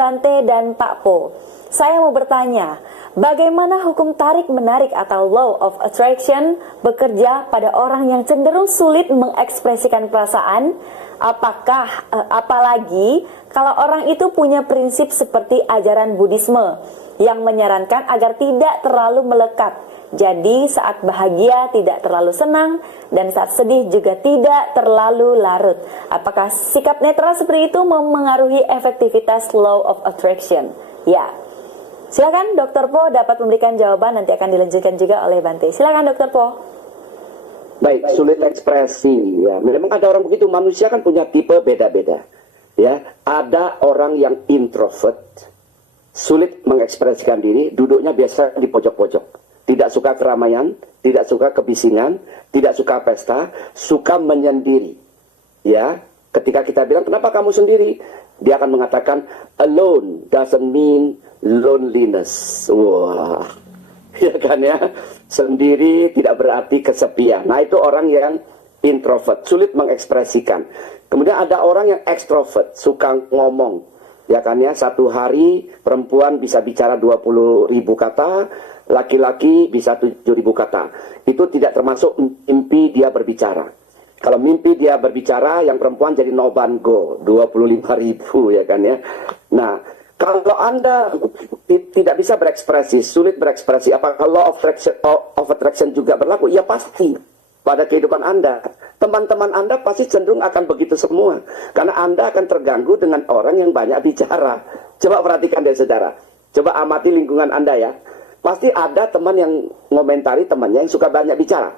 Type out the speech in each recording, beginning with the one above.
Bante dan Pak Po. Saya mau bertanya, bagaimana hukum tarik-menarik atau law of attraction bekerja pada orang yang cenderung sulit mengekspresikan perasaan? Apalagi kalau orang itu punya prinsip seperti ajaran Buddhisme yang menyarankan agar tidak terlalu melekat. Jadi saat bahagia tidak terlalu senang dan saat sedih juga tidak terlalu larut. Apakah sikap netral seperti itu memengaruhi efektivitas law of attraction? Ya. Silakan Dr. Po dapat memberikan jawaban, nanti akan dilanjutkan juga oleh Bante. Silakan Dr. Po. Baik, sulit ekspresi ya. Memang ada orang begitu, manusia kan punya tipe beda-beda. Ya, ada orang yang introvert, sulit mengekspresikan diri, duduknya biasa di pojok-pojok. Tidak suka keramaian, tidak suka kebisingan, tidak suka pesta, suka menyendiri. Ya, ketika kita bilang, "Kenapa kamu sendiri?" Dia akan mengatakan, "Alone doesn't mean loneliness." Wah, ya kan ya, sendiri tidak berarti kesepian. Nah, itu orang yang introvert, sulit mengekspresikan. Kemudian ada orang yang extrovert, suka ngomong. Ya kan ya, satu hari perempuan bisa bicara 20.000 kata, laki-laki bisa 7.000 kata. Itu tidak termasuk mimpi dia berbicara. Kalau mimpi dia berbicara, yang perempuan jadi no ban go, 25.000 ya kan ya. Nah, kalau Anda tidak bisa berekspresi, sulit berekspresi, apakah law of attraction juga berlaku? Ya pasti, pada kehidupan Anda. Teman-teman Anda pasti cenderung akan begitu semua. Karena Anda akan terganggu dengan orang yang banyak bicara. Coba perhatikan deh saudara. Coba amati lingkungan Anda ya. Pasti ada teman yang ngomentari temannya yang suka banyak bicara.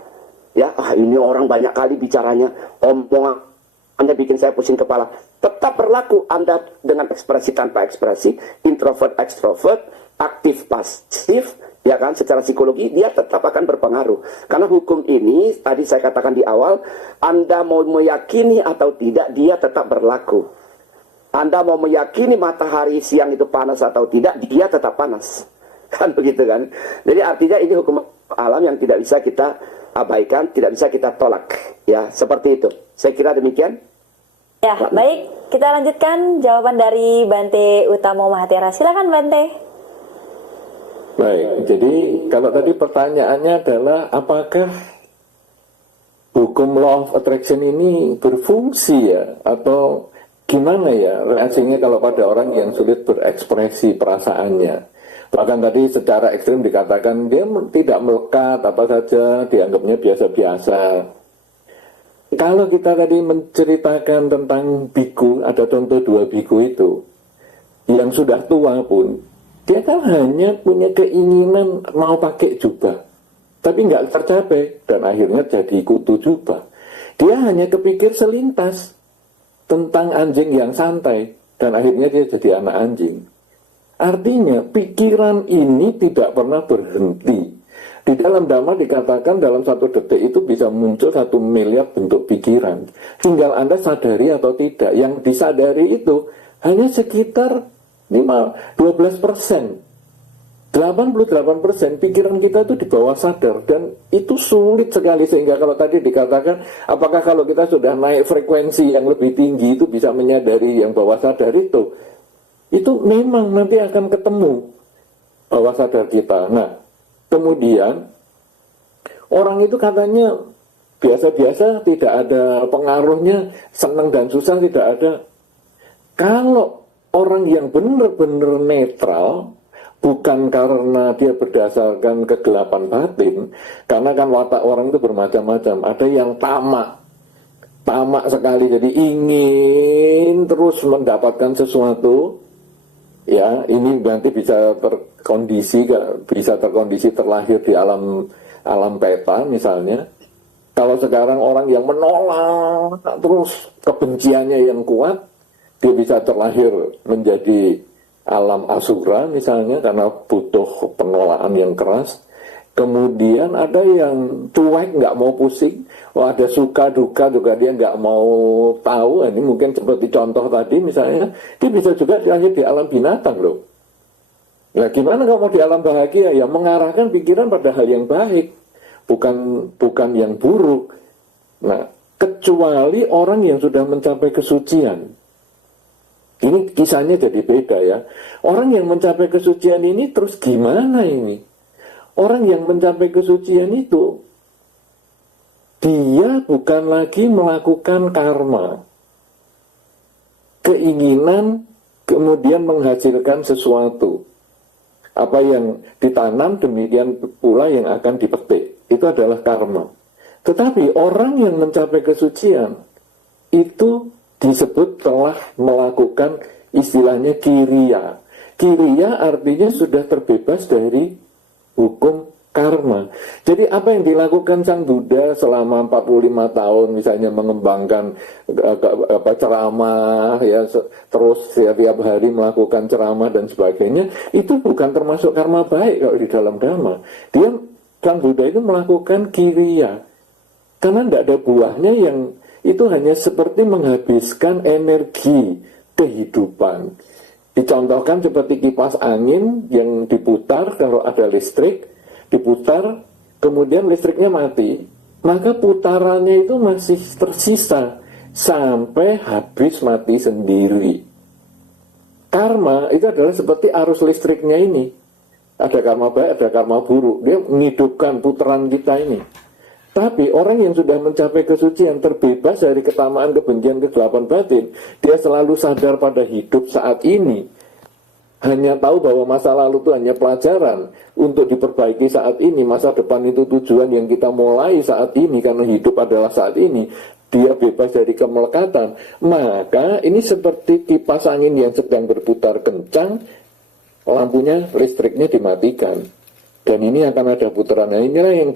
Ya, ini orang banyak kali bicaranya, omongannya bikin saya pusing kepala. Tetap berlaku Anda dengan ekspresi tanpa ekspresi, introvert, extrovert, aktif, pasif, ya kan, secara psikologi dia tetap akan berpengaruh. Karena hukum ini, tadi saya katakan di awal, Anda mau meyakini atau tidak, dia tetap berlaku. Anda mau meyakini matahari siang itu panas atau tidak, dia tetap panas. Kan begitu kan? Jadi artinya ini hukum alam yang tidak bisa kita abaikan, tidak bisa kita tolak. Ya, seperti itu. Saya kira demikian. Ya, baik. Kita lanjutkan jawaban dari Bante Utamo Mahatera. Silakan Bante. Baik, jadi kalau tadi pertanyaannya adalah apakah hukum law of attraction ini berfungsi ya, atau gimana ya reaksinya kalau pada orang yang sulit berekspresi perasaannya. Bahkan tadi secara ekstrim dikatakan dia tidak melekat, apa saja dianggapnya biasa-biasa. Kalau kita tadi menceritakan tentang biku, ada contoh 2 biku itu yang sudah tua pun, dia kan hanya punya keinginan mau pakai jubah, tapi nggak tercapai dan akhirnya jadi kutu jubah. Dia hanya kepikir selintas tentang anjing yang santai dan akhirnya dia jadi anak anjing. Artinya pikiran ini tidak pernah berhenti. Di dalam Dhamma dikatakan dalam 1 detik itu bisa muncul 1 miliar bentuk pikiran. Tinggal Anda sadari atau tidak. Yang disadari itu hanya sekitar 12%. 88% pikiran kita itu di bawah sadar. Dan itu sulit sekali, sehingga kalau tadi dikatakan apakah kalau kita sudah naik frekuensi yang lebih tinggi itu bisa menyadari yang bawah sadar itu memang nanti akan ketemu bawah sadar kita. Nah, kemudian orang itu katanya biasa-biasa, tidak ada pengaruhnya, senang dan susah tidak ada. Kalau orang yang benar-benar netral, bukan karena dia berdasarkan kegelapan batin, karena kan watak orang itu bermacam-macam. Ada yang tamak sekali, jadi ingin terus mendapatkan sesuatu. Ya, ini nanti bisa terkondisi terlahir di alam peta misalnya. Kalau sekarang orang yang menolak terus, kebenciannya yang kuat, dia bisa terlahir menjadi alam asura misalnya, karena butuh penolakan yang keras. Kemudian ada yang cuek, nggak mau pusing. Ada suka duka juga dia nggak mau tahu. Ini mungkin seperti contoh tadi misalnya, dia bisa juga lahir di alam binatang loh. Nah, gimana kalau mau di alam bahagia? Ya mengarahkan pikiran pada hal yang baik, bukan yang buruk. Nah, kecuali orang yang sudah mencapai kesucian. Ini kisahnya jadi beda ya. Orang yang mencapai kesucian ini terus gimana ini? Orang yang mencapai kesucian itu, dia bukan lagi melakukan karma. Keinginan kemudian menghasilkan sesuatu. Apa yang ditanam demikian pula yang akan dipetik. Itu adalah karma. Tetapi orang yang mencapai kesucian itu disebut telah melakukan istilahnya kiriya. Kiriya artinya sudah terbebas dari hukum karma. Jadi apa yang dilakukan Sang Buddha selama 45 tahun misalnya mengembangkan ceramah ya, terus ya, tiap hari melakukan ceramah dan sebagainya, itu bukan termasuk karma baik kalau di dalam Dhamma. Sang Buddha itu melakukan kiriya. Karena tidak ada buahnya, yang itu hanya seperti menghabiskan energi kehidupan. Dicontohkan seperti kipas angin yang diputar kalau ada listrik, diputar, kemudian listriknya mati, maka putarannya itu masih tersisa sampai habis mati sendiri. Karma itu adalah seperti arus listriknya ini. Ada karma baik, ada karma buruk. Dia menghidupkan putaran kita ini. Tapi orang yang sudah mencapai kesucian, terbebas dari ketamaan, kebencian, kegelapan batin, dia selalu sadar pada hidup saat ini. Hanya tahu bahwa masa lalu itu hanya pelajaran untuk diperbaiki saat ini. Masa depan itu tujuan yang kita mulai saat ini, karena hidup adalah saat ini. Dia bebas dari kemelekatan. Maka ini seperti kipas angin yang sedang berputar kencang, lampunya, listriknya dimatikan. Dan ini akan ada putaran. Nah, inilah yang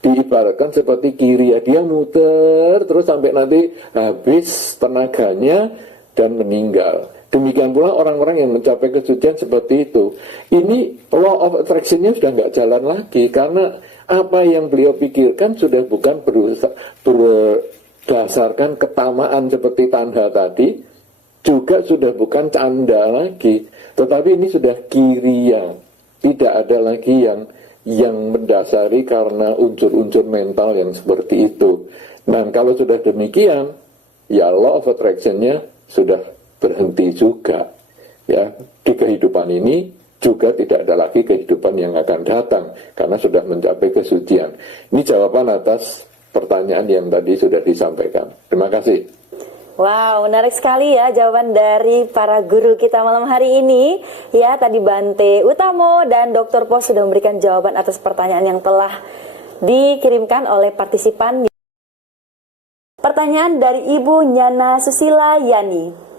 diibaratkan seperti kiriya. Dia muter terus sampai nanti habis tenaganya dan meninggal. Demikian pula orang-orang yang mencapai kesucian seperti itu. Ini law of attraction-nya sudah nggak jalan lagi, karena apa yang beliau pikirkan sudah bukan berdasarkan ketamaan seperti tanda tadi, juga sudah bukan canda lagi, tetapi ini sudah kiriya. Tidak ada lagi yang mendasari karena unsur-unsur mental yang seperti itu. Nah, kalau sudah demikian, ya law of attraction-nya sudah berhenti juga. Ya, di kehidupan ini juga tidak ada lagi kehidupan yang akan datang karena sudah mencapai kesucian. Ini jawaban atas pertanyaan yang tadi sudah disampaikan. Terima kasih. Wow, menarik sekali ya jawaban dari para guru kita malam hari ini. Ya, tadi Bante Utamo dan Dr. Pos sudah memberikan jawaban atas pertanyaan yang telah dikirimkan oleh partisipan. Pertanyaan dari Ibu Nyana Susila Yani.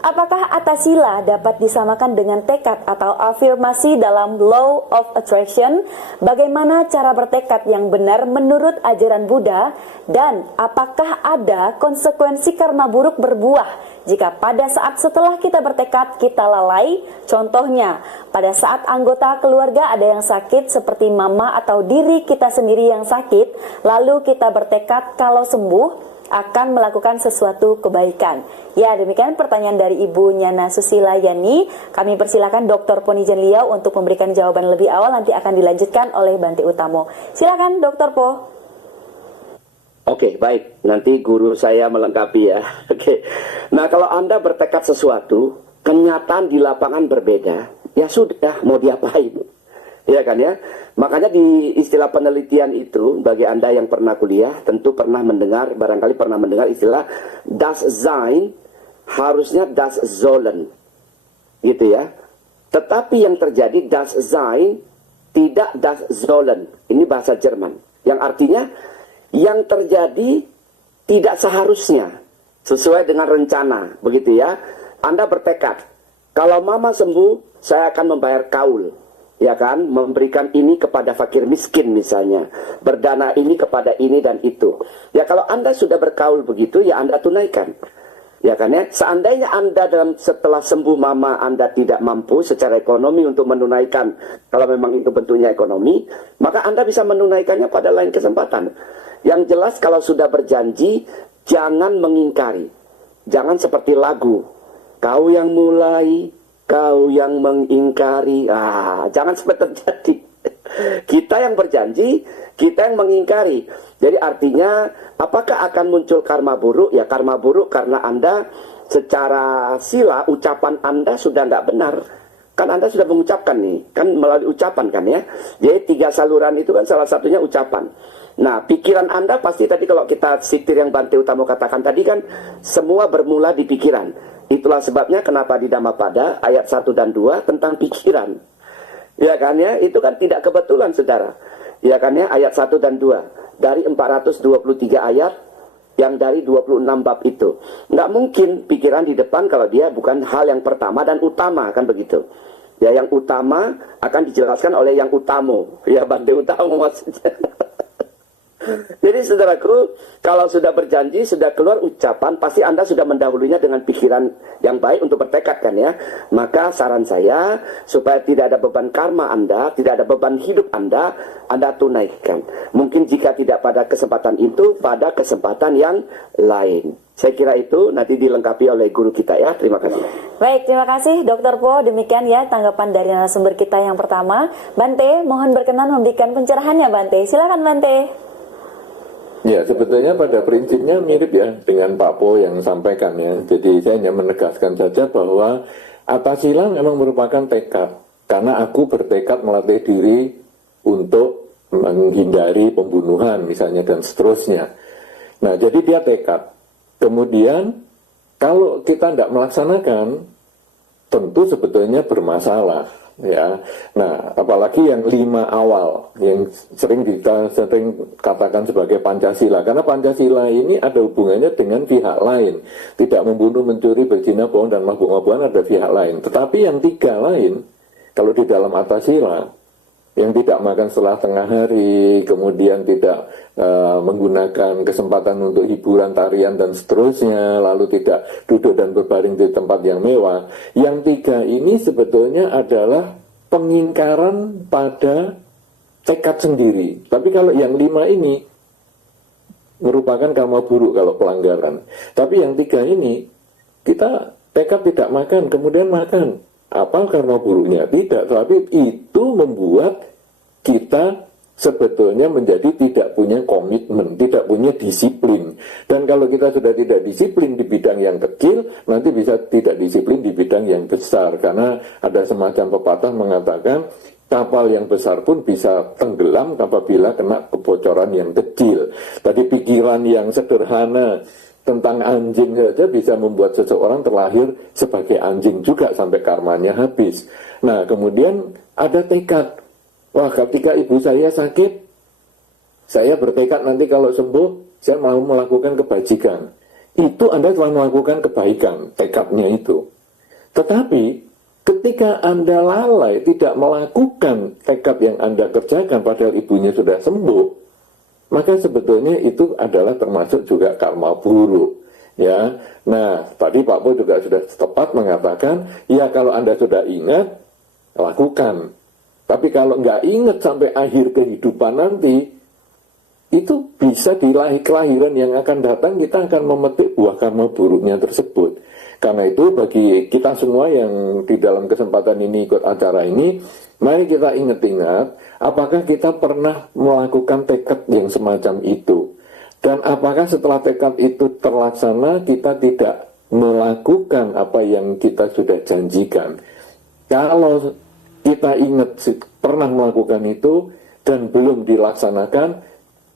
Apakah atasila dapat disamakan dengan tekad atau afirmasi dalam Law of Attraction? Bagaimana cara bertekad yang benar menurut ajaran Buddha? Dan apakah ada konsekuensi karma buruk berbuah jika pada saat setelah kita bertekad kita lalai? Contohnya, pada saat anggota keluarga ada yang sakit seperti mama atau diri kita sendiri yang sakit, lalu kita bertekad kalau sembuh akan melakukan sesuatu kebaikan. Ya, demikian pertanyaan dari Ibu Nyana Susila Yani. Kami persilakan Dr. Ponijan Liao untuk memberikan jawaban lebih awal, nanti akan dilanjutkan oleh Bante Utamo. Silakan Dr. Po. Oke, baik. Nanti guru saya melengkapi ya. Oke. Nah, kalau Anda bertekad sesuatu, kenyataan di lapangan berbeda, ya sudah, mau diapain? Ya kan ya? Makanya di istilah penelitian itu, bagi Anda yang pernah kuliah, tentu pernah mendengar, barangkali pernah mendengar istilah das Sein, harusnya das Sollen. Gitu ya. Tetapi yang terjadi das Sein, tidak das Sollen. Ini bahasa Jerman. Yang artinya, yang terjadi tidak seharusnya, sesuai dengan rencana. Begitu ya. Anda bertekad, kalau mama sembuh, saya akan membayar kaul. Ya kan, memberikan ini kepada fakir miskin misalnya, berdana ini kepada ini dan itu. Ya kalau Anda sudah berkaul begitu, ya Anda tunaikan. Ya kan ya, seandainya Anda setelah sembuh mama Anda tidak mampu secara ekonomi untuk menunaikan, kalau memang itu bentuknya ekonomi, maka Anda bisa menunaikannya pada lain kesempatan. Yang jelas kalau sudah berjanji, jangan mengingkari. Jangan seperti lagu, kau yang mulai, kau yang mengingkari. Jangan sampai terjadi. Kita yang berjanji, kita yang mengingkari. Jadi artinya, apakah akan muncul karma buruk? Ya karma buruk karena Anda secara sila ucapan Anda sudah tidak benar. Kan Anda sudah mengucapkan nih, kan melalui ucapan kan ya. Jadi 3 saluran itu kan salah satunya ucapan. Nah, pikiran Anda pasti tadi kalau kita sitir yang Bante Utamo katakan tadi kan, semua bermula di pikiran. Itulah sebabnya kenapa di Dhammapada ayat 1 dan 2 tentang pikiran. Ya kan ya, itu kan tidak kebetulan saudara. Ya kan ya, ayat 1 dan 2. Dari 423 ayat, yang dari 26 bab itu. Nggak mungkin pikiran di depan kalau dia bukan hal yang pertama dan utama, kan begitu. Ya, yang utama akan dijelaskan oleh yang utamo. Ya, Bante Utamo maksudnya. Jadi saudaraku, kalau sudah berjanji, sudah keluar ucapan, pasti Anda sudah mendahulunya dengan pikiran yang baik untuk bertekad kan ya. Maka saran saya, supaya tidak ada beban karma Anda, tidak ada beban hidup Anda tunaikan. Mungkin jika tidak pada kesempatan itu, pada kesempatan yang lain. Saya kira itu nanti dilengkapi oleh guru kita ya. Terima kasih. Baik, terima kasih Dr. Po. Demikian ya tanggapan dari narasumber kita yang pertama. Bante, mohon berkenan memberikan pencerahannya Bante. Silakan Bante. Ya, sebetulnya pada prinsipnya mirip ya dengan Pak Po yang sampaikan ya. Jadi saya hanya menegaskan saja bahwa atasila memang merupakan tekad. Karena aku bertekad melatih diri untuk menghindari pembunuhan misalnya dan seterusnya. Nah, jadi dia tekad. Kemudian kalau kita tidak melaksanakan, tentu sebetulnya bermasalah. Ya, nah apalagi yang 5 awal yang sering katakan sebagai Pancasila, karena Pancasila ini ada hubungannya dengan pihak lain, tidak membunuh, mencuri, berzina, bohong dan mabuk-mabukan ada pihak lain. Tetapi yang 3 lain, kalau di dalam Atasila, yang tidak makan setelah tengah hari, kemudian tidak menggunakan kesempatan untuk hiburan, tarian dan seterusnya, lalu tidak duduk dan berbaring di tempat yang mewah. Yang 3 ini sebetulnya adalah pengingkaran pada tekad sendiri. Tapi kalau yang 5 ini merupakan karma buruk kalau pelanggaran. Tapi yang 3 ini, kita tekad tidak makan, kemudian makan. Apa karma buruknya? Tidak, tapi itu membuat kita sebetulnya menjadi tidak punya komitmen, tidak punya disiplin. Dan kalau kita sudah tidak disiplin di bidang yang kecil, nanti bisa tidak disiplin di bidang yang besar. Karena ada semacam pepatah mengatakan, kapal yang besar pun bisa tenggelam apabila kena kebocoran yang kecil. Tadi pikiran yang sederhana tentang anjing saja bisa membuat seseorang terlahir sebagai anjing juga sampai karmanya habis. Nah, kemudian ada tekad. Wah, ketika ibu saya sakit, saya bertekad nanti kalau sembuh, saya mau melakukan kebajikan. Itu Anda telah melakukan kebaikan, tekadnya itu. Tetapi, ketika Anda lalai, tidak melakukan tekad yang Anda kerjakan, padahal ibunya sudah sembuh, maka sebetulnya itu adalah termasuk juga karma buruk. Ya, nah, tadi Pak Po juga sudah tepat mengatakan, ya kalau Anda sudah ingat, lakukan. Tapi kalau nggak ingat sampai akhir kehidupan nanti, itu bisa di kelahiran yang akan datang, kita akan memetik buah karma buruknya tersebut. Karena itu bagi kita semua yang di dalam kesempatan ini ikut acara ini, mari kita ingat-ingat, apakah kita pernah melakukan tekad yang semacam itu? Dan apakah setelah tekad itu terlaksana, kita tidak melakukan apa yang kita sudah janjikan? Kalau kita ingat pernah melakukan itu dan belum dilaksanakan,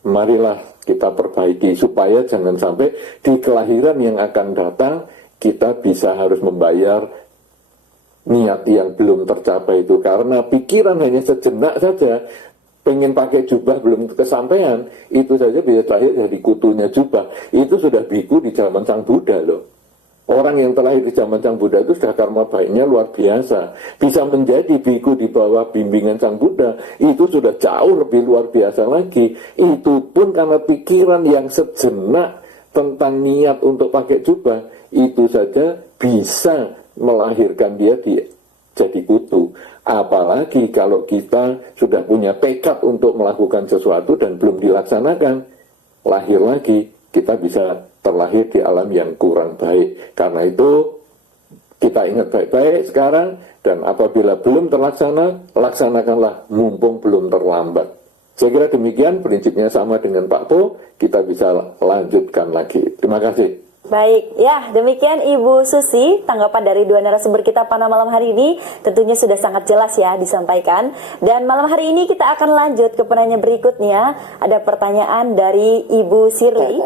marilah kita perbaiki supaya jangan sampai di kelahiran yang akan datang kita bisa harus membayar niat yang belum tercapai itu. Karena pikiran hanya sejenak saja, pengen pakai jubah belum kesampaian, itu saja bisa terlahir dari kutunya jubah. Itu sudah biku di zaman Sang Buddha loh. Orang yang terlahir di zaman Sang Buddha itu sudah karma baiknya luar biasa. Bisa menjadi biku di bawah bimbingan Sang Buddha, itu sudah jauh lebih luar biasa lagi. Itu pun karena pikiran yang sejenak tentang niat untuk pakai jubah, itu saja bisa melahirkan dia jadi kutu. Apalagi kalau kita sudah punya tekad untuk melakukan sesuatu dan belum dilaksanakan, lahir lagi, kita bisa terlahir di alam yang kurang baik. Karena itu kita ingat baik-baik sekarang, dan apabila belum terlaksana, laksanakanlah mumpung belum terlambat. Saya kira demikian, prinsipnya sama dengan Pak Po, kita bisa lanjutkan lagi. Terima kasih. Baik, ya demikian Ibu Susi, tanggapan dari dua narasumber kita pada malam hari ini tentunya sudah sangat jelas ya disampaikan. Dan malam hari ini kita akan lanjut ke penanya berikutnya. Ada pertanyaan dari Ibu Sirli.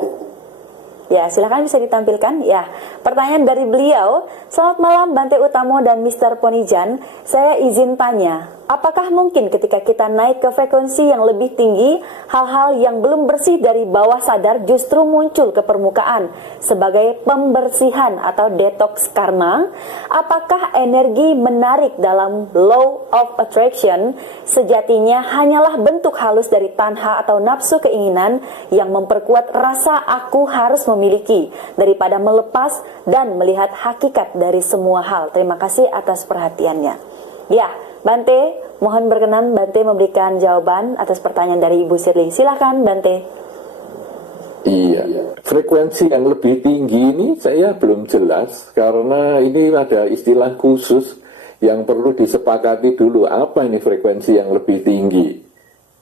Ya, silakan bisa ditampilkan. Ya, pertanyaan dari beliau. Selamat malam Bante Utamo dan Mr. Ponijan. Saya izin tanya, apakah mungkin ketika kita naik ke frekuensi yang lebih tinggi, hal-hal yang belum bersih dari bawah sadar justru muncul ke permukaan sebagai pembersihan atau detox karma? Apakah energi menarik dalam law of attraction sejatinya hanyalah bentuk halus dari tanha atau nafsu keinginan yang memperkuat rasa aku harus memiliki daripada melepas dan melihat hakikat dari semua hal? Terima kasih atas perhatiannya. Ya, Bante, mohon berkenan Bante memberikan jawaban atas pertanyaan dari Ibu Sirli. Silakan Bante. Iya, frekuensi yang lebih tinggi ini saya belum jelas karena ini ada istilah khusus yang perlu disepakati dulu. Apa ini frekuensi yang lebih tinggi?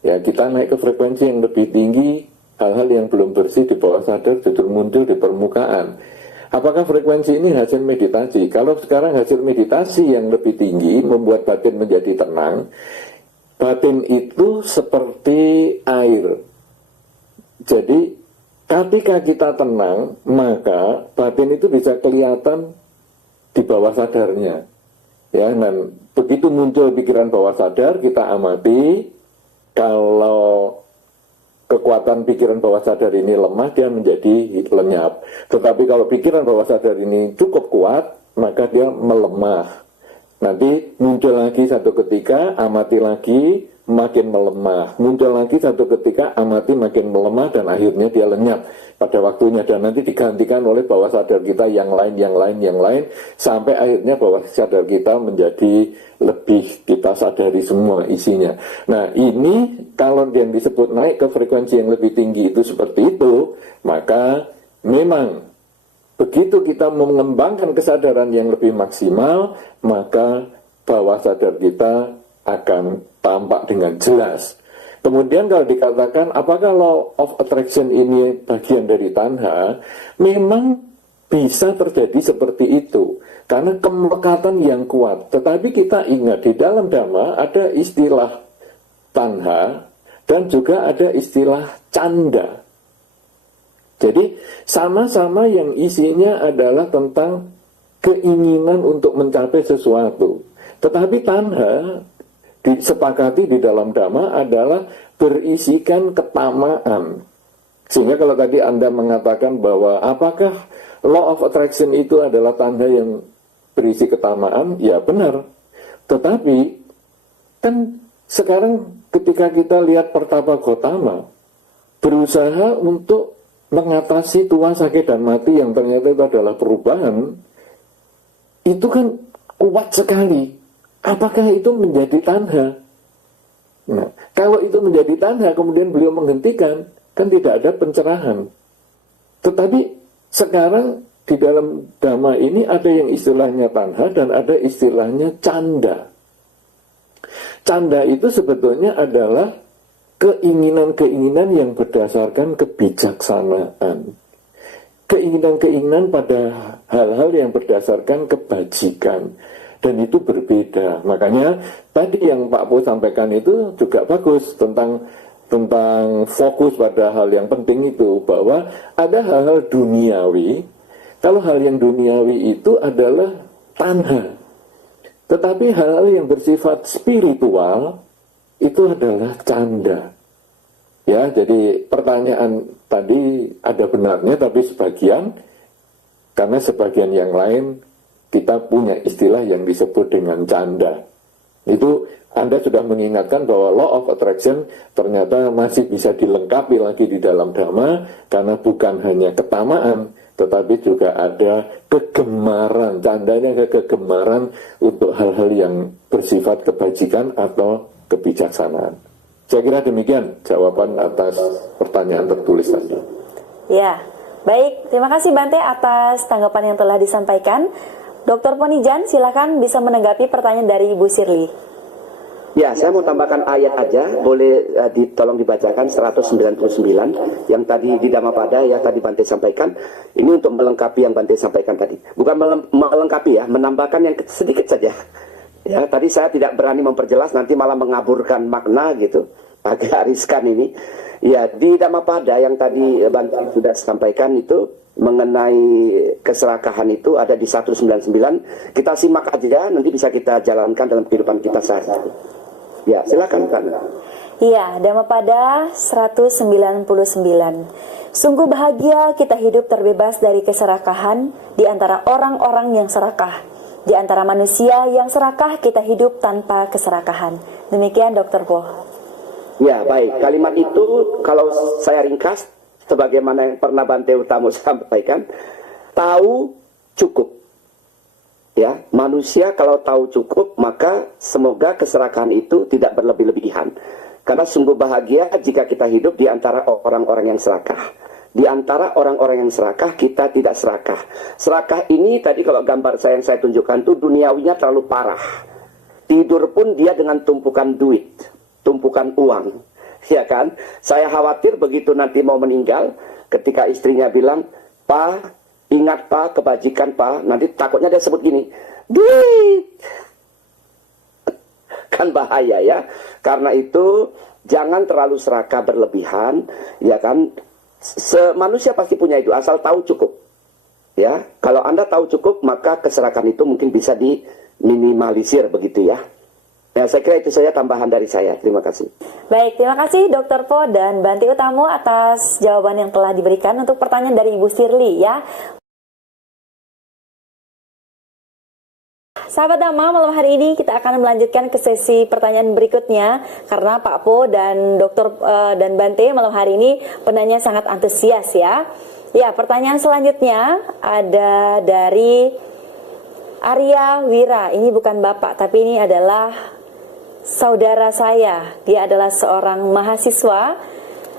Ya, kita naik ke frekuensi yang lebih tinggi, hal-hal yang belum bersih di bawah sadar justru muncul di permukaan. Apakah frekuensi ini hasil meditasi? Kalau sekarang hasil meditasi yang lebih tinggi membuat batin menjadi tenang, batin itu seperti air. Jadi ketika kita tenang, maka batin itu bisa kelihatan di bawah sadarnya. Ya, dan begitu muncul pikiran bawah sadar, kita amati. Kalau kekuatan pikiran bawah sadar ini lemah, dia menjadi lenyap. Tetapi kalau pikiran bawah sadar ini cukup kuat, maka dia melemah. Nanti muncul lagi satu ketika, amati lagi, makin melemah. Muncul lagi satu ketika, amati makin melemah, dan akhirnya dia lenyap pada waktunya. Dan nanti digantikan oleh bawah sadar kita yang lain, sampai akhirnya bawah sadar kita menjadi lebih kita sadari semua isinya. Nah, ini kalau yang disebut naik ke frekuensi yang lebih tinggi itu seperti itu, maka memang begitu kita mengembangkan kesadaran yang lebih maksimal, maka bawah sadar kita akan tampak dengan jelas. Kemudian kalau dikatakan apakah law of attraction ini bagian dari tanha, memang bisa terjadi seperti itu karena kemelekatan yang kuat. Tetapi kita ingat di dalam Dhamma ada istilah tanha dan juga ada istilah canda. Jadi sama-sama yang isinya adalah tentang keinginan untuk mencapai sesuatu. Tetapi tanha disepakati di dalam Dhamma adalah berisikan ketamaan. Sehingga kalau tadi Anda mengatakan bahwa apakah law of attraction itu adalah tanda yang berisi ketamaan, ya benar. Tetapi kan sekarang ketika kita lihat Pertapa Gotama berusaha untuk mengatasi tua, sakit, dan mati yang ternyata itu adalah perubahan, itu kan kuat sekali. Apakah itu menjadi tanha? Nah, kalau itu menjadi tanha, kemudian beliau menghentikan, kan tidak ada pencerahan. Tetapi sekarang di dalam Dhamma ini ada yang istilahnya tanha dan ada istilahnya canda. Canda itu sebetulnya adalah keinginan-keinginan yang berdasarkan kebijaksanaan. Keinginan-keinginan pada hal-hal yang berdasarkan kebajikan. Dan itu berbeda. Makanya tadi yang Pak Po sampaikan itu juga bagus tentang fokus pada hal yang penting itu, bahwa ada hal-hal duniawi. Kalau hal yang duniawi itu adalah tanha. Tetapi hal-hal yang bersifat spiritual itu adalah canda. Ya, jadi pertanyaan tadi ada benarnya, tapi sebagian, karena sebagian yang lain kita punya istilah yang disebut dengan canda. Itu Anda sudah mengingatkan bahwa law of attraction ternyata masih bisa dilengkapi lagi di dalam Dhamma, karena bukan hanya ketamaan, tetapi juga ada kegemaran. Candanya ada kegemaran untuk hal-hal yang bersifat kebajikan atau kebijaksanaan. Saya kira demikian jawaban atas pertanyaan tertulis tadi. Ya, baik. Terima kasih Bante atas tanggapan yang telah disampaikan. Dr. Ponijan, silakan bisa menanggapi pertanyaan dari Ibu Sirli. Ya, saya mau tambahkan ayat aja, boleh tolong dibacakan 199 yang tadi di Dhammapada ya, tadi Bante sampaikan. Ini untuk melengkapi yang Bante sampaikan tadi. Bukan melengkapi ya, menambahkan yang sedikit saja. Ya, tadi saya tidak berani memperjelas, nanti malah mengaburkan makna gitu. Agak riskan ini. Ya, di Dhammapada yang tadi Bante sudah sampaikan itu mengenai keserakahan itu ada di 199. Kita simak aja, nanti bisa kita jalankan dalam kehidupan kita sehari-hari. Ya, silakan Kak. Iya, Dhammapada 199. Sungguh bahagia kita hidup terbebas dari keserakahan di antara orang-orang yang serakah. Di antara manusia yang serakah kita hidup tanpa keserakahan. Demikian Dr. Po. Ya, baik. Kalimat itu kalau saya ringkas sebagaimana yang pernah Bante Utamo sampaikan, tahu cukup. Ya, manusia kalau tahu cukup, maka semoga keserakahan itu tidak berlebih-lebihan. Karena sungguh bahagia jika kita hidup di antara orang-orang yang serakah. Di antara orang-orang yang serakah, kita tidak serakah. Serakah ini tadi kalau gambar yang saya tunjukkan itu duniawinya terlalu parah. Tidur pun dia dengan tumpukan duit, tumpukan uang. Ya kan? Saya khawatir begitu nanti mau meninggal, ketika istrinya bilang, "Pak, ingat Pak, kebajikan Pak," nanti takutnya dia sebut gini, "Duit." Kan bahaya ya. Karena itu jangan terlalu serakah berlebihan, ya kan. Manusia pasti punya itu, asal tahu cukup. Ya, kalau Anda tahu cukup, maka keserakahan itu mungkin bisa diminimalisir begitu ya. Ya, saya kira itu saja tambahan dari saya. Terima kasih. Baik, terima kasih Dr. Po dan Bante Utamo atas jawaban yang telah diberikan. Untuk pertanyaan dari Ibu Sirli ya. Sahabat Dhamma, malam hari ini kita akan melanjutkan ke sesi pertanyaan berikutnya karena Pak Po dan Dr. Dan Bante malam hari ini penanya sangat antusias ya. Ya, pertanyaan selanjutnya ada dari Arya Wira. Ini bukan Bapak, tapi ini adalah saudara saya. Dia adalah seorang mahasiswa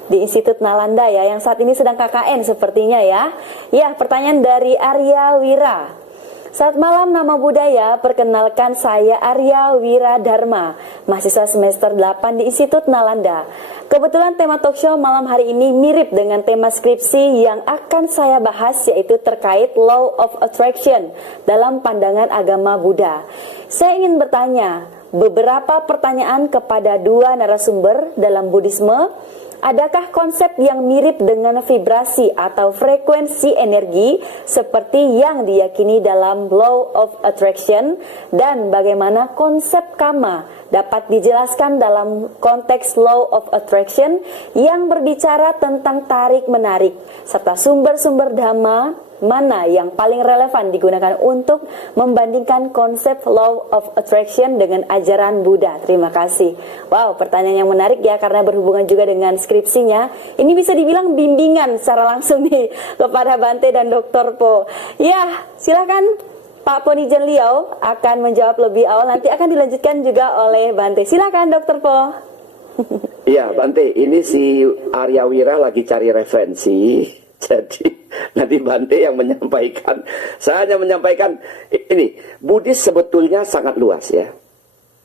di Institut Nalanda ya, yang saat ini sedang KKN sepertinya ya. Ya, pertanyaan dari Arya Wira. Saat malam nama budaya, perkenalkan saya Arya Wira Dharma, mahasiswa semester 8 di Institut Nalanda. Kebetulan tema talkshow malam hari ini mirip dengan tema skripsi yang akan saya bahas, yaitu terkait Law of Attraction dalam pandangan agama Buddha. Saya ingin bertanya beberapa pertanyaan kepada dua narasumber dalam Buddhisme. Adakah konsep yang mirip dengan vibrasi atau frekuensi energi seperti yang diyakini dalam Law of Attraction, dan bagaimana konsep karma dapat dijelaskan dalam konteks Law of Attraction yang berbicara tentang tarik-menarik, serta sumber-sumber dhamma mana yang paling relevan digunakan untuk membandingkan konsep Law of Attraction dengan ajaran Buddha. Terima kasih. Wow, pertanyaan yang menarik ya, karena berhubungan juga dengan skripsinya. Ini bisa dibilang bimbingan secara langsung nih kepada Bante dan Dr. Po. Ya, silakan Pak Ponijen Liao akan menjawab lebih awal. Nanti akan dilanjutkan juga oleh Bante. Silakan Dr. Po. Iya, Bante, ini si Arya Wira lagi cari referensi. Jadi nanti Bante yang menyampaikan. Saya hanya menyampaikan ini, Buddhis sebetulnya sangat luas ya.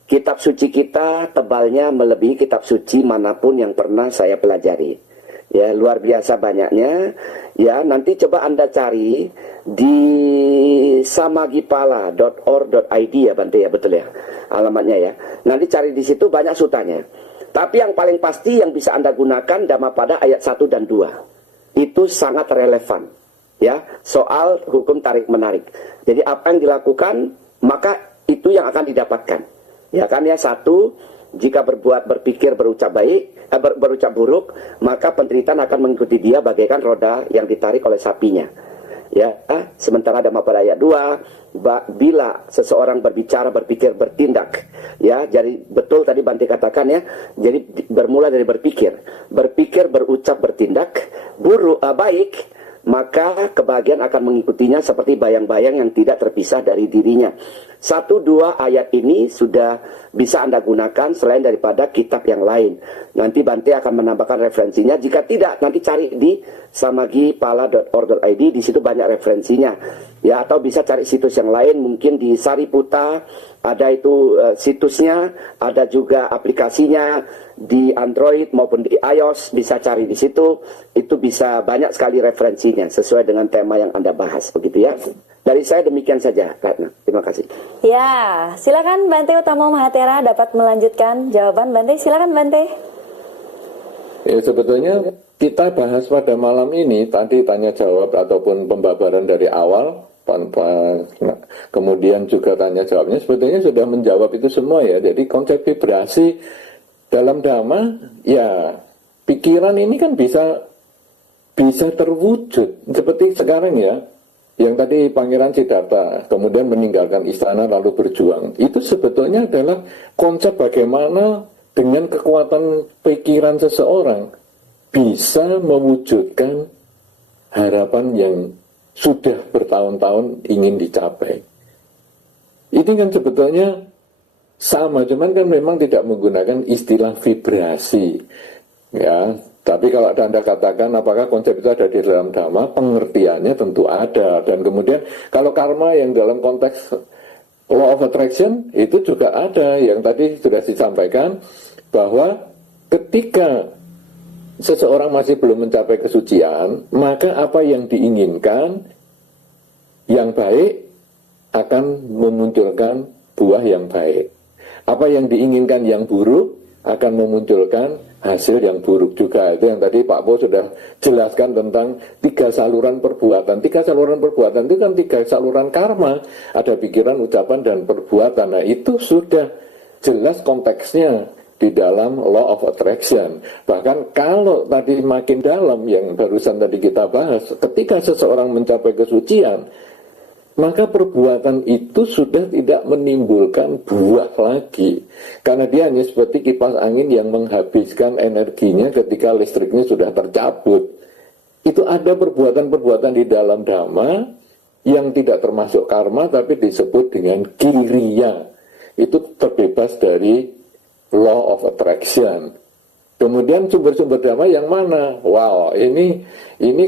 Kitab suci kita tebalnya melebihi kitab suci manapun yang pernah saya pelajari. Ya, luar biasa banyaknya. Ya, nanti coba Anda cari di samagipala.org.id ya Bante ya, betul ya alamatnya ya. Nanti cari di situ banyak sutanya. Tapi yang paling pasti yang bisa Anda gunakan Dhammapada ayat 1 dan 2. Itu sangat relevan ya, soal hukum tarik menarik. Jadi apa yang dilakukan, maka itu yang akan didapatkan. Ya kan ya, satu, jika berpikir berucap baik, berucap buruk, maka penderitaan akan mengikuti dia bagaikan roda yang ditarik oleh sapinya. Ya, sementara Dhammapada ayat 2, bila seseorang berbicara, berpikir, bertindak, ya, jadi betul tadi Bante katakan ya, jadi bermula dari berpikir, berucap, bertindak, baik, maka kebahagiaan akan mengikutinya seperti bayang-bayang yang tidak terpisah dari dirinya. 1-2 ayat ini sudah bisa Anda gunakan selain daripada kitab yang lain. Nanti Bante akan menambahkan referensinya. Jika tidak, nanti cari di samagipala.org.id, di situ banyak referensinya. Ya, atau bisa cari situs yang lain, mungkin di Sariputa ada itu situsnya, ada juga aplikasinya di Android maupun di iOS, bisa cari di situ. Itu bisa banyak sekali referensinya sesuai dengan tema yang Anda bahas, begitu ya. Dari saya demikian saja, Ratna. Terima kasih. Ya, silakan Bante Utama Mahatera dapat melanjutkan jawaban. Bante, silakan Bante. Ya, sebetulnya kita bahas pada malam ini tadi tanya jawab ataupun pembabaran dari awal, kemudian juga tanya jawabnya sebetulnya sudah menjawab itu semua ya. Jadi konsep vibrasi dalam Dhamma, ya pikiran ini kan bisa terwujud seperti sekarang ya. Yang tadi Pangeran Siddhartha kemudian meninggalkan istana lalu berjuang, itu sebetulnya adalah konsep bagaimana dengan kekuatan pikiran seseorang bisa mewujudkan harapan yang sudah bertahun-tahun ingin dicapai. Ini kan sebetulnya sama, cuman kan memang tidak menggunakan istilah vibrasi. Ya, tapi kalau Anda katakan apakah konsep itu ada di dalam Dhamma, pengertiannya tentu ada. Dan kemudian kalau karma yang dalam konteks law of attraction itu juga ada, yang tadi sudah disampaikan bahwa ketika seseorang masih belum mencapai kesucian, maka apa yang diinginkan yang baik akan memunculkan buah yang baik. Apa yang diinginkan yang buruk akan memunculkan hasil yang buruk juga. Itu yang tadi Pak Po sudah jelaskan tentang 3 saluran perbuatan. 3 saluran perbuatan itu kan 3 saluran karma. Ada pikiran, ucapan, dan perbuatan. Nah, itu sudah jelas konteksnya di dalam law of attraction. Bahkan kalau tadi makin dalam yang barusan tadi kita bahas, ketika seseorang mencapai kesucian, maka perbuatan itu sudah tidak menimbulkan buah lagi, karena dia hanya seperti kipas angin yang menghabiskan energinya ketika listriknya sudah tercabut. Itu ada perbuatan-perbuatan di dalam Dhamma yang tidak termasuk karma tapi disebut dengan kiriya. Itu terbebas dari law of attraction. Kemudian sumber-sumber Dhamma yang mana? Wow, ini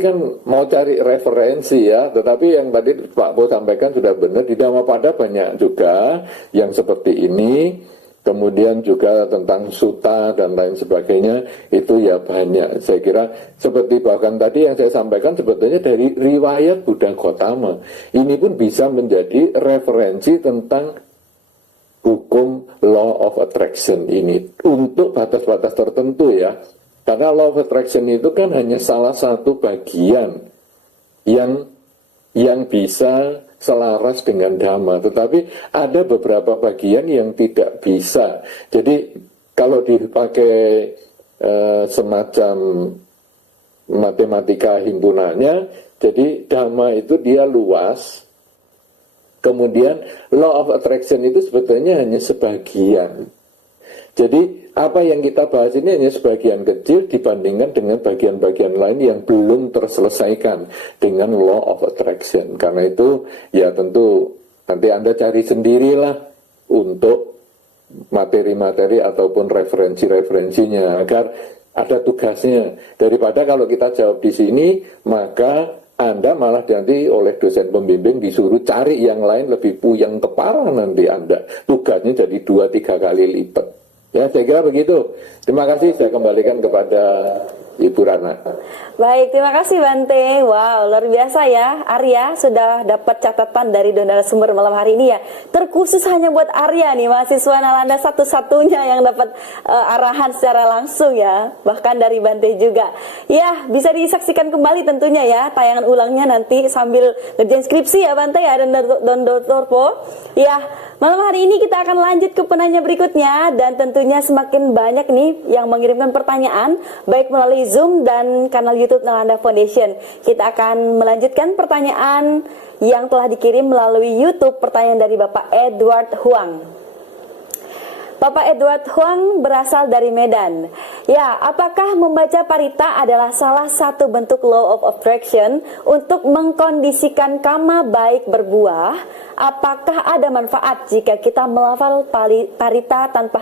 kan mau cari referensi ya. Tetapi yang tadi Pak Bo sampaikan sudah benar, di Dhammapada banyak juga yang seperti ini. Kemudian juga tentang suta dan lain sebagainya, itu ya banyak. Saya kira seperti bahkan tadi yang saya sampaikan sebetulnya dari riwayat Buddha Gautama. Ini pun bisa menjadi referensi tentang hukum law of attraction ini untuk batas-batas tertentu ya. Karena law of attraction itu kan hanya salah satu bagian yang bisa selaras dengan Dhamma, tetapi ada beberapa bagian yang tidak bisa. Jadi kalau dipakai semacam matematika himpunannya, jadi Dhamma itu dia luas. Kemudian law of attraction itu sebetulnya hanya sebagian. Jadi apa yang kita bahas ini hanya sebagian kecil dibandingkan dengan bagian-bagian lain yang belum terselesaikan dengan law of attraction. Karena itu ya tentu nanti Anda cari sendirilah untuk materi-materi ataupun referensi-referensinya agar ada tugasnya. Daripada kalau kita jawab di sini, maka Anda malah nanti oleh dosen pembimbing disuruh cari yang lain lebih puyeng kepala nanti Anda. Tugasnya jadi 2-3 kali lipat. Ya, saya kira begitu. Terima kasih, saya kembalikan kepada Ibu Rana. Baik, terima kasih Bante. Wow, luar biasa ya. Arya sudah dapat catatan dari narasumber malam hari ini ya. Terkhusus hanya buat Arya nih, mahasiswa Nalanda satu-satunya yang dapat arahan secara langsung ya. Bahkan dari Bante juga. Ya, bisa disaksikan kembali tentunya ya. Tayangan ulangnya nanti sambil ngerjain skripsi ya Bante ya, dan Dr. Po. Ya, malam hari ini kita akan lanjut ke penanya berikutnya. Dan tentunya semakin banyak nih yang mengirimkan pertanyaan, baik melalui Zoom dan kanal YouTube Nalanda Foundation. Kita akan melanjutkan pertanyaan yang telah dikirim melalui YouTube. Pertanyaan dari Bapak Edward Huang. Bapak Edward Huang berasal dari Medan. Ya, apakah membaca parita adalah salah satu bentuk law of attraction untuk mengkondisikan karma baik berbuah? Apakah ada manfaat jika kita melafal parita tanpa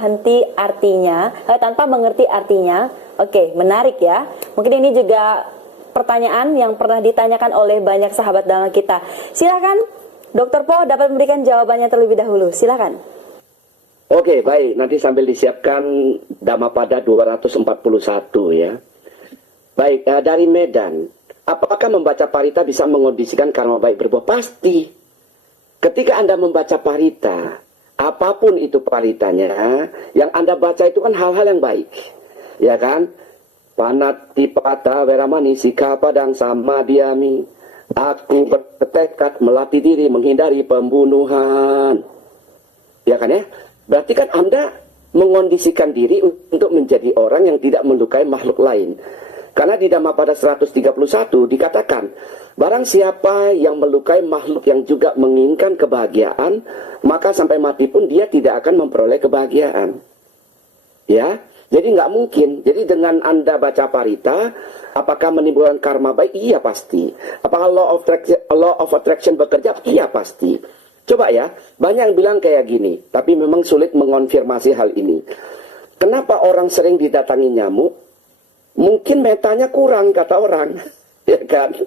tanpa mengerti artinya? Oke, menarik ya. Mungkin ini juga pertanyaan yang pernah ditanyakan oleh banyak sahabat dalam kita. Silakan Dr. Po dapat memberikan jawabannya terlebih dahulu. Silakan. Oke, baik. Nanti sambil disiapkan Dhammapada 241 ya. Baik, dari Medan. Apakah membaca parita bisa mengondisikan karma baik berbuah? Pasti. Ketika Anda membaca parita, apapun itu paritanya, yang Anda baca itu kan hal-hal yang baik. Ya kan? Panatipata Veramani Sika Padang Samadhyami. Aku bertekad melatih diri menghindari pembunuhan. Ya kan ya? Berarti kan Anda mengondisikan diri untuk menjadi orang yang tidak melukai makhluk lain. Karena di Dhammapada 131 dikatakan, barang siapa yang melukai makhluk yang juga menginginkan kebahagiaan, maka sampai mati pun dia tidak akan memperoleh kebahagiaan. Ya, jadi nggak mungkin. Jadi dengan Anda baca parita, apakah menimbulkan karma baik? Iya pasti. Apakah law of attraction bekerja? Iya pasti. Coba ya, banyak yang bilang kayak gini, tapi memang sulit mengonfirmasi hal ini. Kenapa orang sering didatangi nyamuk? Mungkin metanya kurang, kata orang. Ya kan?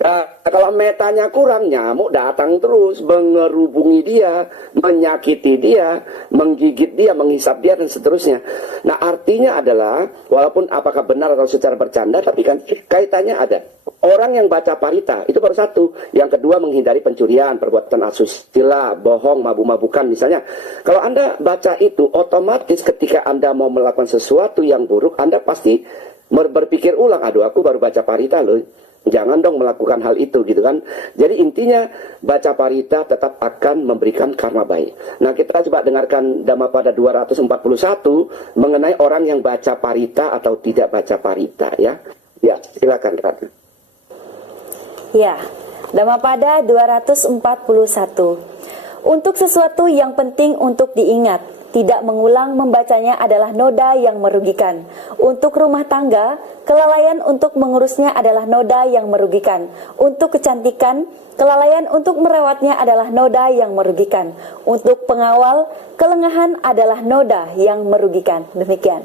Nah, kalau metanya kurang, nyamuk datang terus mengerubungi dia, menyakiti dia, menggigit dia, menghisap dia, dan seterusnya. Nah, artinya adalah, walaupun apakah benar atau secara bercanda, tapi kan kaitannya ada. Orang yang baca parita, itu baru satu. Yang kedua, menghindari pencurian, perbuatan asusila, bohong, mabuk-mabukan misalnya. Kalau Anda baca itu, otomatis ketika Anda mau melakukan sesuatu yang buruk, Anda pasti berpikir ulang, aduh aku baru baca parita loh. Jangan dong melakukan hal itu gitu kan. Jadi intinya baca parita tetap akan memberikan karma baik. Nah, kita coba dengarkan Dhammapada 241 mengenai orang yang baca parita atau tidak baca parita ya. Ya, silakan Ratu. Ya, Dhammapada 241. Untuk sesuatu yang penting untuk diingat, tidak mengulang membacanya adalah noda yang merugikan. Untuk rumah tangga, kelalaian untuk mengurusnya adalah noda yang merugikan. Untuk kecantikan, kelalaian untuk merawatnya adalah noda yang merugikan. Untuk pengawal, kelengahan adalah noda yang merugikan. Demikian.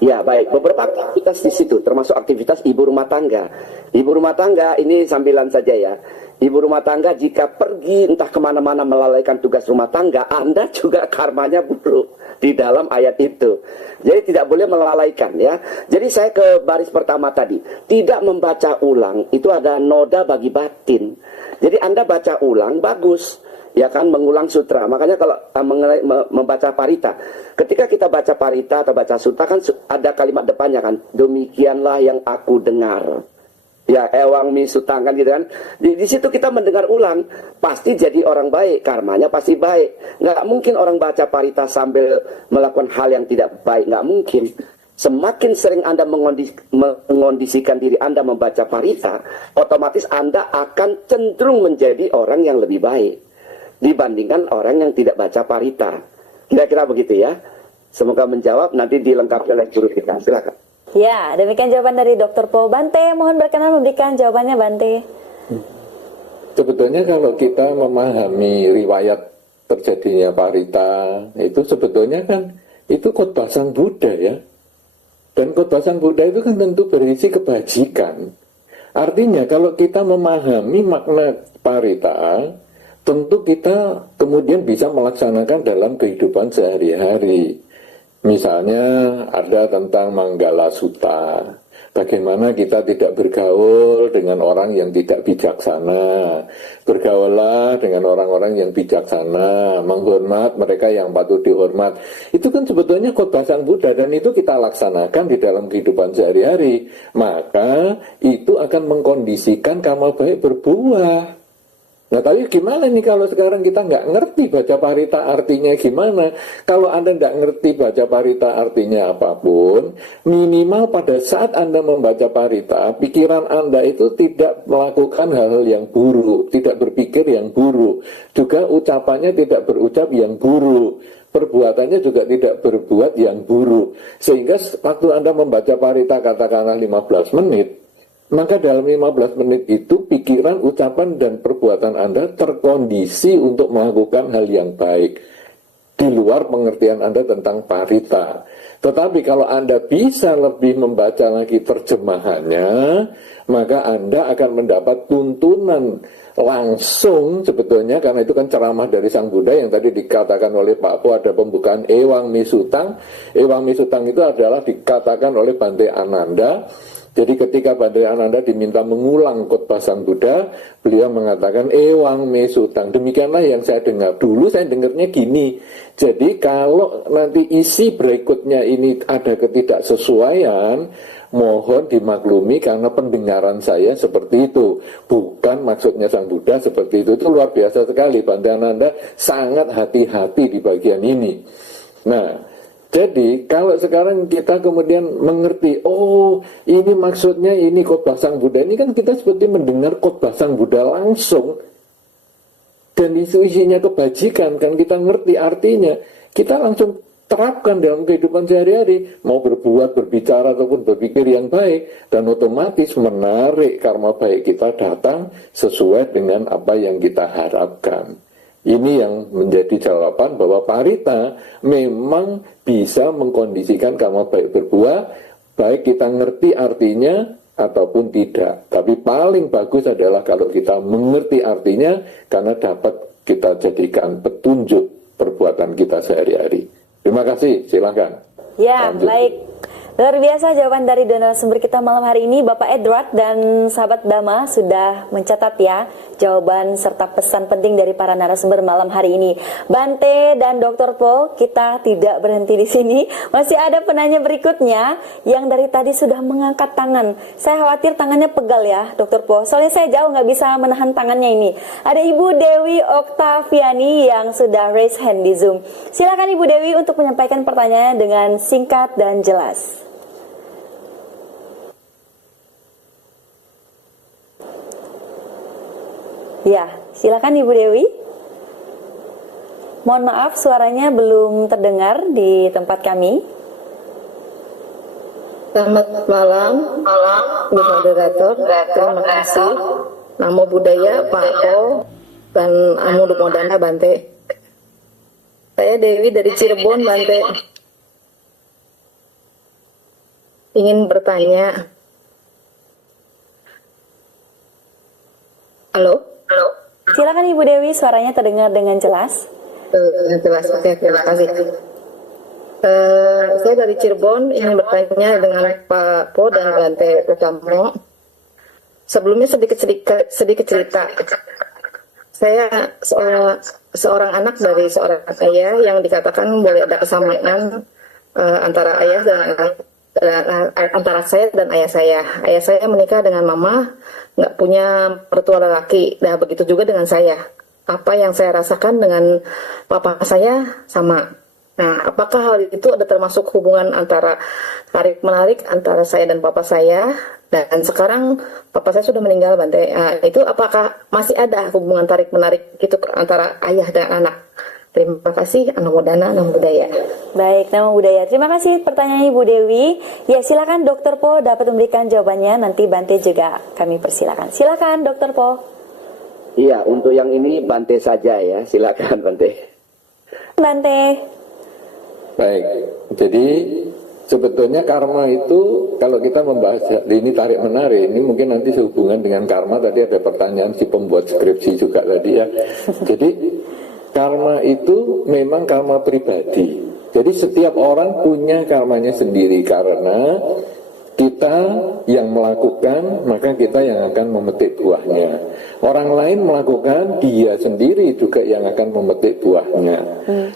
Ya, baik. Beberapa aktivitas di situ, termasuk aktivitas ibu rumah tangga. Ibu rumah tangga ini sambilan saja ya. Ibu rumah tangga jika pergi entah kemana-mana melalaikan tugas rumah tangga, Anda juga karmanya buruk di dalam ayat itu. Jadi tidak boleh melalaikan ya. Jadi saya ke baris pertama tadi. Tidak membaca ulang, itu ada noda bagi batin. Jadi Anda baca ulang, bagus. Ya kan, mengulang sutra. Makanya kalau membaca parita, ketika kita baca parita atau baca sutra kan ada kalimat depannya kan, demikianlah yang aku dengar. Ya, ewang mi sutangan gitu kan. Di situ kita mendengar ulang, pasti jadi orang baik, karmanya pasti baik. Nggak mungkin orang baca parita sambil melakukan hal yang tidak baik, nggak mungkin. Semakin sering Anda mengondisikan diri Anda membaca parita, otomatis Anda akan cenderung menjadi orang yang lebih baik dibandingkan orang yang tidak baca parita. Kira-kira begitu ya. Semoga menjawab, nanti dilengkapi oleh guru kita. Silakan. Ya, demikian jawaban dari Dr. Po. Bante, mohon berkenan memberikan jawabannya, Bante. Sebetulnya kalau kita memahami riwayat terjadinya parita, itu sebetulnya kan itu khotbah Sang Buddha ya. Dan khotbah Sang Buddha itu kan tentu berisi kebajikan. Artinya kalau kita memahami makna parita, tentu kita kemudian bisa melaksanakan dalam kehidupan sehari-hari. Misalnya ada tentang Manggala Sutta, bagaimana kita tidak bergaul dengan orang yang tidak bijaksana. Bergaullah dengan orang-orang yang bijaksana, menghormat mereka yang patut dihormat. Itu kan sebetulnya khotbah Sang Buddha, dan itu kita laksanakan di dalam kehidupan sehari-hari. Maka itu akan mengkondisikan karma baik berbuah. Nah, tapi gimana nih kalau sekarang kita nggak ngerti baca parita artinya gimana? Kalau Anda nggak ngerti baca parita artinya apapun, minimal pada saat Anda membaca parita, pikiran Anda itu tidak melakukan hal-hal yang buruk, tidak berpikir yang buruk. Juga ucapannya tidak berucap yang buruk. Perbuatannya juga tidak berbuat yang buruk. Sehingga waktu Anda membaca parita katakanlah 15 menit, maka dalam 15 menit itu pikiran, ucapan, dan perbuatan Anda terkondisi untuk melakukan hal yang baik. di luar pengertian Anda tentang parita. Tetapi kalau Anda bisa lebih membaca lagi terjemahannya, maka Anda akan mendapat tuntunan langsung sebetulnya, karena itu kan ceramah dari Sang Buddha yang tadi dikatakan oleh Pak Po, ada pembukaan Ewang Misutang. Ewang Misutang itu adalah dikatakan oleh Bante Ananda. Jadi ketika Bante Ananda diminta mengulang khotbah Sang Buddha, beliau mengatakan Ewang Mesutang. Demikianlah yang saya dengar. Dulu saya dengarnya gini. Jadi kalau nanti isi berikutnya ini ada ketidaksesuaian, mohon dimaklumi karena pendengaran saya seperti itu. Bukan maksudnya Sang Buddha seperti itu. Itu luar biasa sekali. Bante Ananda sangat hati-hati di bagian ini. Nah, jadi kalau sekarang kita kemudian mengerti, oh ini maksudnya ini khotbah Sang Buddha, ini kan kita seperti mendengar khotbah Sang Buddha langsung. Dan isinya kebajikan, kan kita ngerti artinya. Kita langsung terapkan dalam kehidupan sehari-hari, mau berbuat, berbicara ataupun berpikir yang baik, dan otomatis menarik karma baik kita datang sesuai dengan apa yang kita harapkan. Ini yang menjadi jawaban bahwa parita memang bisa mengkondisikan karma baik berbuah, baik kita ngerti artinya ataupun tidak. Tapi paling bagus adalah kalau kita mengerti artinya, karena dapat kita jadikan petunjuk perbuatan kita sehari-hari. Terima kasih, silakan. Ya, lanjut. baik. Luar biasa jawaban dari narasumber kita malam hari ini, Bapak Edward dan sahabat Dhamma sudah mencatat ya jawaban serta pesan penting dari para narasumber malam hari ini. Bante dan Dr. Po, kita tidak berhenti di sini. Masih ada penanya berikutnya yang dari tadi sudah mengangkat tangan. Saya khawatir tangannya pegal ya, Dr. Po. Soalnya saya jauh nggak bisa menahan tangannya ini. Ada Ibu Dewi Oktaviani yang sudah raise hand di Zoom. Silakan Ibu Dewi untuk menyampaikan pertanyaannya dengan singkat dan jelas. Ya, silakan Ibu Dewi. Mohon maaf suaranya belum terdengar di tempat kami. Selamat malam, Bu Moderator. Terima kasih. Namo Buddhaya, Pak Po, dan Namo Dumodana Bante. Saya Dewi dari Cirebon, Bante. Ingin bertanya. Halo? Silakan Ibu Dewi, suaranya terdengar dengan jelas. Jelas, oke, terima kasih. Saya dari Cirebon ingin bertanya dengan Pak Po dan Bante Utamo. Sebelumnya sedikit cerita. Saya seorang anak dari seorang ayah yang dikatakan boleh ada kesamaan antara ayah dan antara saya dan ayah saya. Ayah saya menikah dengan mama, nggak punya mertua lelaki. Nah, begitu juga dengan saya. Apa yang saya rasakan dengan papa saya sama. Nah, apakah hal itu ada termasuk hubungan antara tarik-menarik antara saya dan papa saya? Dan sekarang papa saya sudah meninggal, Bante. Itu apakah masih ada hubungan tarik-menarik itu antara ayah dan anak? Terima kasih, Namo Dana, Namo Buddhaya. Baik, Namo Buddhaya. Terima kasih pertanyaan Ibu Dewi. Ya, silakan Dr. Po dapat memberikan jawabannya. Nanti Bante juga kami persilakan. Silakan Dr. Po. Iya, untuk yang ini Bante saja ya, silakan Bante. Bante. Baik, jadi sebetulnya karma itu kalau kita membahas ini tarik menarik, ini mungkin nanti sehubungan dengan karma. Tadi ada pertanyaan si pembuat skripsi juga tadi ya. Jadi karma itu memang karma pribadi. Jadi setiap orang punya karmanya sendiri, karena kita yang melakukan, maka kita yang akan memetik buahnya. Orang lain melakukan, dia sendiri juga yang akan memetik buahnya.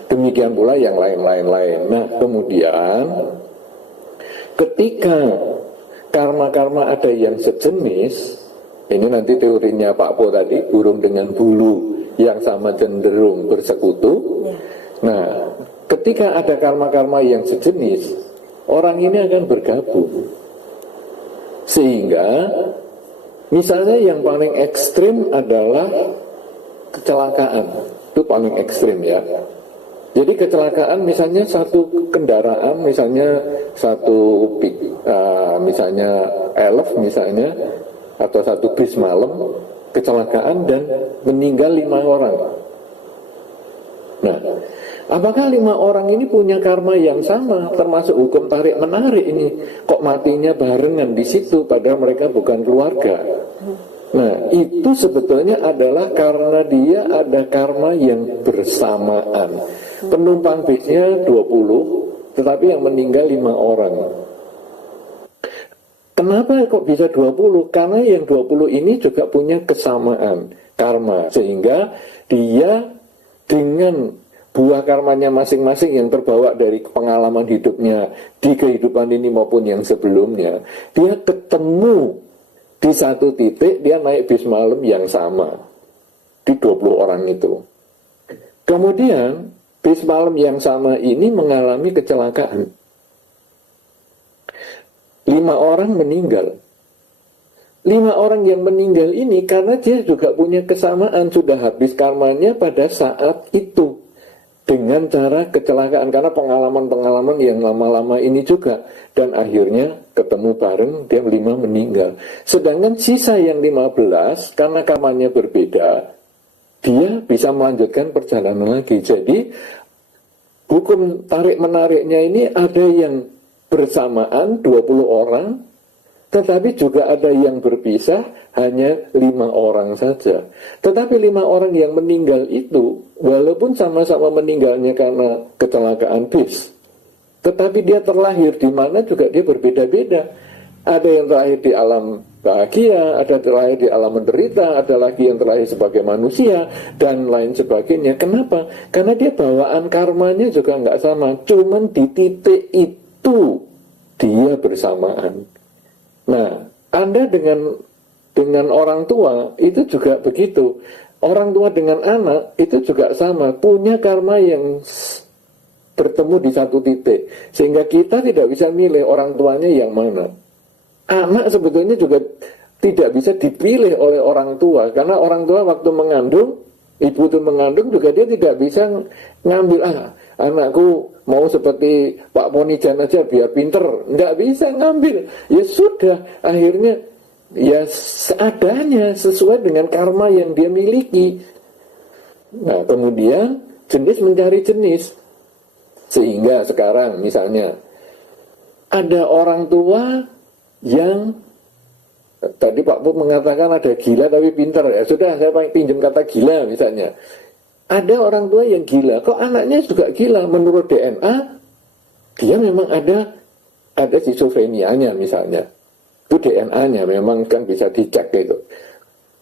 Demikian pula yang lain-lain. Nah, kemudian ketika karma-karma ada yang sejenis, ini nanti teorinya Pak Po tadi, burung dengan bulu yang sama cenderung bersekutu. Nah, ketika ada karma-karma yang sejenis, orang ini akan bergabung. Sehingga misalnya yang paling ekstrim adalah kecelakaan. Itu paling ekstrim ya. Jadi kecelakaan misalnya satu kendaraan, misalnya satu misalnya elf misalnya, atau satu bis malam, kecelakaan dan meninggal 5 orang. Nah, apakah 5 orang ini punya karma yang sama, termasuk hukum tarik menarik ini? Kok matinya barengan di situ, padahal mereka bukan keluarga? Nah, itu sebetulnya adalah karena dia ada karma yang bersamaan. Penumpang bisnya 20, tetapi yang meninggal 5 orang. Kenapa kok bisa 20? Karena yang 20 ini juga punya kesamaan karma, sehingga dia dengan buah karmanya masing-masing yang terbawa dari pengalaman hidupnya di kehidupan ini maupun yang sebelumnya, dia ketemu di satu titik, dia naik bis malam yang sama di 20 orang itu. Kemudian bis malam yang sama ini mengalami kecelakaan. 5 orang meninggal. 5 orang yang meninggal ini karena dia juga punya kesamaan, sudah habis karmanya pada saat itu dengan cara kecelakaan, karena pengalaman-pengalaman yang lama-lama ini juga, dan akhirnya ketemu bareng, dia 5 meninggal. Sedangkan sisa yang 15 karena karmanya berbeda, dia bisa melanjutkan perjalanan lagi. Jadi hukum tarik menariknya ini ada yang bersamaan 20 orang, tetapi juga ada yang berpisah hanya 5 orang saja. Tetapi 5 orang yang meninggal itu, walaupun sama-sama meninggalnya karena kecelakaan bis, tetapi dia terlahir di mana juga dia berbeda-beda. Ada yang terlahir di alam bahagia, ada terlahir di alam menderita, ada lagi yang terlahir sebagai manusia, dan lain sebagainya. Kenapa? Karena dia bawaan karmanya juga nggak sama, cuman di titik itu dia bersamaan. Nah, Anda dengan orang tua itu juga begitu. Orang tua dengan anak itu juga sama, punya karma yang bertemu di satu titik, sehingga kita tidak bisa milih orang tuanya yang mana. Anak sebetulnya juga tidak bisa dipilih oleh orang tua, karena orang tua waktu mengandung, ibu itu mengandung juga dia tidak bisa ngambil, anakku mau seperti Pak Ponijan aja biar pinter, nggak bisa ngambil. Ya sudah, akhirnya ya seadanya sesuai dengan karma yang dia miliki. Nah, kemudian jenis mencari jenis, sehingga sekarang misalnya ada orang tua yang tadi Pak Put mengatakan ada gila tapi pinter, ya sudah saya pinjam kata gila misalnya. Ada orang tua yang gila, kok anaknya juga gila? Menurut DNA, dia memang ada schizofrenianya misalnya. Itu DNA-nya memang kan bisa dicek gitu.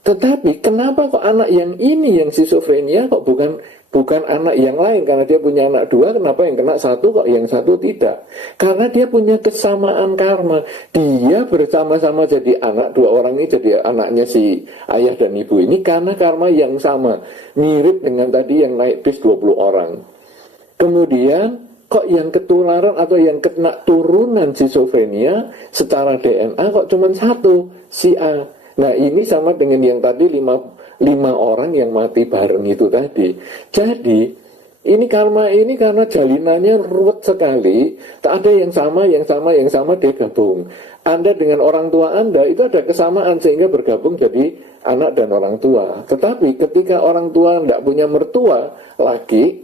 Tetapi kenapa kok anak yang ini yang schizofrenia kok bukan anak yang lain? Karena dia punya anak 2, kenapa yang kena 1 kok yang 1 tidak? Karena dia punya kesamaan karma. Dia bersama-sama jadi anak, 2 orang ini jadi anaknya si ayah dan ibu ini karena karma yang sama. Mirip dengan tadi yang naik bis 20 orang. Kemudian kok yang ketularan atau yang kena turunan schizofrenia secara DNA kok cuma 1, si A. Nah, ini sama dengan yang tadi 5 orang yang mati bareng itu tadi. Jadi ini karma ini karena jalinannya ruwet sekali, tak ada yang sama dia gabung. Anda dengan orang tua Anda itu ada kesamaan sehingga bergabung jadi anak dan orang tua. Tetapi ketika orang tua tidak punya mertua lagi,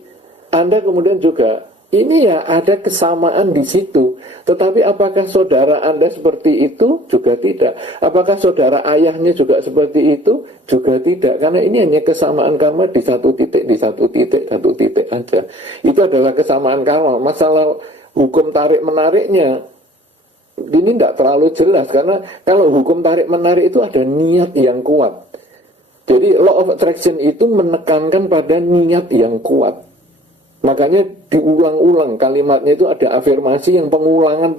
Anda kemudian juga ini ya ada kesamaan di situ. Tetapi apakah saudara Anda seperti itu? Juga tidak. Apakah saudara ayahnya juga seperti itu? Juga tidak. Karena ini hanya kesamaan karma di satu titik aja. Itu adalah kesamaan karma. Masalah hukum tarik menariknya ini tidak terlalu jelas. Karena kalau hukum tarik menarik itu ada niat yang kuat. Jadi law of attraction itu menekankan pada niat yang kuat. Makanya diulang-ulang kalimatnya itu ada afirmasi yang pengulangan.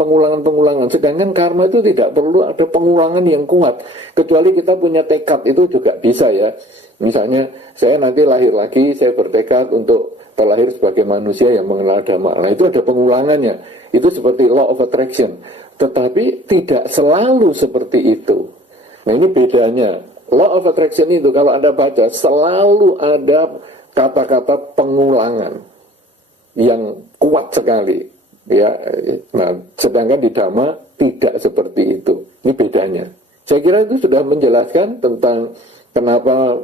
Sedangkan karma itu tidak perlu ada pengulangan yang kuat. Kecuali kita punya tekad, itu juga bisa ya. Misalnya saya nanti lahir lagi, saya bertekad untuk terlahir sebagai manusia yang mengenal Dhamma. Nah itu ada pengulangannya. Itu seperti law of attraction. Tetapi tidak selalu seperti itu. Nah ini bedanya. Law of attraction itu kalau Anda baca selalu ada kata-kata pengulangan yang kuat sekali ya. Nah, sedangkan di Dhamma tidak seperti itu. Ini bedanya. Saya kira itu sudah menjelaskan tentang kenapa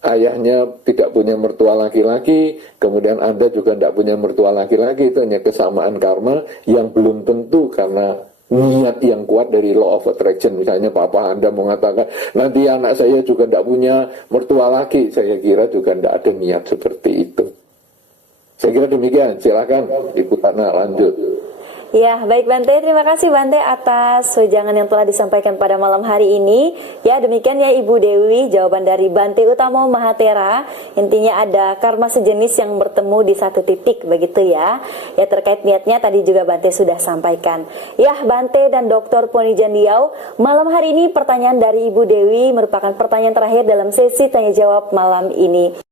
ayahnya tidak punya mertua laki-laki, kemudian Anda juga tidak punya mertua laki-laki, itu hanya kesamaan karma yang belum tentu karena niat yang kuat dari law of attraction. Misalnya papa Anda mengatakan nanti anak saya juga tidak punya mertua laki, saya kira juga tidak ada niat seperti itu. Saya kira demikian, silakan Ibu Tana lanjut. Ya, baik Bante, terima kasih Bante atas wejangan yang telah disampaikan pada malam hari ini. Ya, demikian ya Ibu Dewi, jawaban dari Bante Utamo Mahatera. Intinya ada karma sejenis yang bertemu di satu titik, begitu ya. Ya, terkait niatnya tadi juga Bante sudah sampaikan. Ya, Bante dan Dr. Poni Jandiau, malam hari ini pertanyaan dari Ibu Dewi merupakan pertanyaan terakhir dalam sesi tanya jawab malam ini.